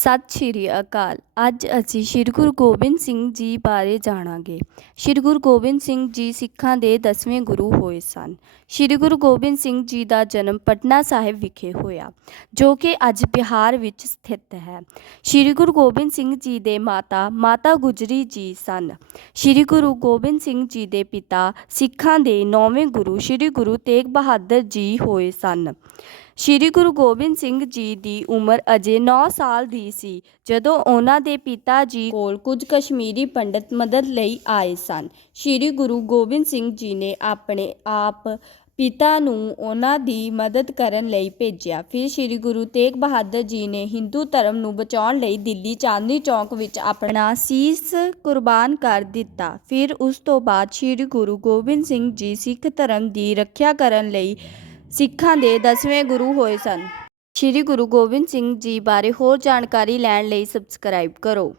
ਸਤਿ ਸ਼੍ਰੀ ਅਕਾਲ। ਅੱਜ ਅਸੀਂ ਸ਼੍ਰੀ ਗੁਰੂ ਗੋਬਿੰਦ ਸਿੰਘ ਜੀ ਬਾਰੇ ਜਾਣਾਂਗੇ। ਸ਼੍ਰੀ ਗੁਰੂ ਗੋਬਿੰਦ ਸਿੰਘ ਜੀ ਸਿੱਖਾਂ ਦੇ 10ਵੇਂ ਗੁਰੂ ਹੋਏ ਸਨ। ਸ਼੍ਰੀ ਗੁਰੂ ਗੋਬਿੰਦ ਸਿੰਘ ਜੀ ਦਾ ਜਨਮ ਪਟਨਾ ਸਾਹਿਬ ਵਿਖੇ ਹੋਇਆ, ਜੋ ਕਿ ਅੱਜ ਬਿਹਾਰ ਵਿੱਚ ਸਥਿਤ ਹੈ। ਸ਼੍ਰੀ ਗੁਰੂ ਗੋਬਿੰਦ ਸਿੰਘ ਜੀ ਦੇ ਮਾਤਾ ਗੁਜਰੀ ਜੀ ਸਨ। ਸ਼੍ਰੀ ਗੁਰੂ ਗੋਬਿੰਦ ਸਿੰਘ ਜੀ ਦੇ ਪਿਤਾ ਸਿੱਖਾਂ ਦੇ 9ਵੇਂ ਗੁਰੂ ਸ਼੍ਰੀ ਗੁਰੂ ਤੇਗ ਬਹਾਦਰ ਜੀ ਹੋਏ ਸਨ। ਸ਼੍ਰੀ ਗੁਰੂ ਗੋਬਿੰਦ ਸਿੰਘ ਜੀ ਦੀ ਉਮਰ ਅਜੇ 9 ਸਾਲ ਦੀ ਸੀ ਜਦੋਂ ਉਹਨਾਂ ਦੇ ਪਿਤਾ ਜੀ ਕੋਲ ਕੁਝ ਕਸ਼ਮੀਰੀ ਪੰਡਤ ਮਦਦ ਲਈ ਆਏ ਸਨ। ਸ਼੍ਰੀ ਗੁਰੂ ਗੋਬਿੰਦ ਸਿੰਘ ਜੀ ਨੇ ਆਪਣੇ ਆਪ ਪਿਤਾ ਨੂੰ ਉਹਨਾਂ ਦੀ ਮਦਦ ਕਰਨ ਲਈ ਭੇਜਿਆ। ਫਿਰ ਸ਼੍ਰੀ ਗੁਰੂ ਤੇਗ ਬਹਾਦਰ ਜੀ ਨੇ ਹਿੰਦੂ ਧਰਮ ਨੂੰ ਬਚਾਉਣ ਲਈ ਦਿੱਲੀ ਚਾਂਦਨੀ ਚੌਕ ਵਿੱਚ ਆਪਣਾ ਸੀਸ ਕੁਰਬਾਨ ਕਰ ਦਿੱਤਾ। ਫਿਰ ਉਸ ਤੋਂ ਬਾਅਦ ਸ਼੍ਰੀ ਗੁਰੂ ਗੋਬਿੰਦ ਸਿੰਘ ਜੀ ਸਿੱਖ ਧਰਮ ਦੀ ਰੱਖਿਆ ਕਰਨ ਲਈ ਸਿੱਖਾਂ ਦੇ 10ਵੇਂ ਗੁਰੂ ਹੋਏ ਸਨ। ਸ਼੍ਰੀ ਗੁਰੂ ਗੋਬਿੰਦ ਸਿੰਘ ਜੀ ਬਾਰੇ ਹੋਰ ਜਾਣਕਾਰੀ ਲੈਣ ਲਈ ਸਬਸਕ੍ਰਾਈਬ ਕਰੋ।